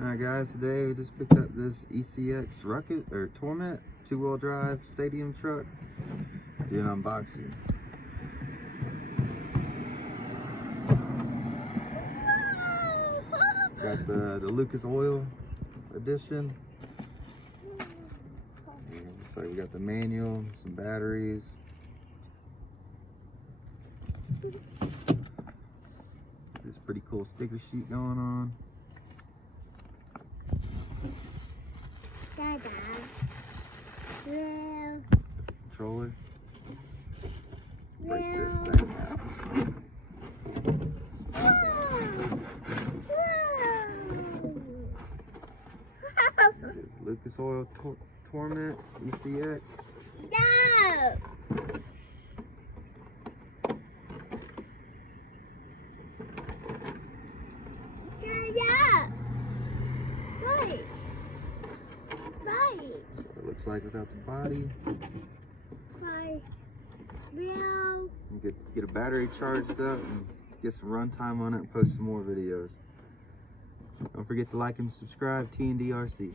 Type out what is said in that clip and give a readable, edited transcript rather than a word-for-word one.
Alright guys, today we just picked up this Ecx Torment 2-wheel drive stadium truck. Doing an unboxing. Got the Lucas Oil edition. Looks like we got the manual, some batteries. This pretty cool sticker sheet going on. Controller. Break this thing out. Lucas Oil Torment Ecx. No! Right. Right. It looks like without the body. Right. Real. Get a battery charged up and get some runtime on it and post some more videos. Don't forget to like and subscribe, TNDRC.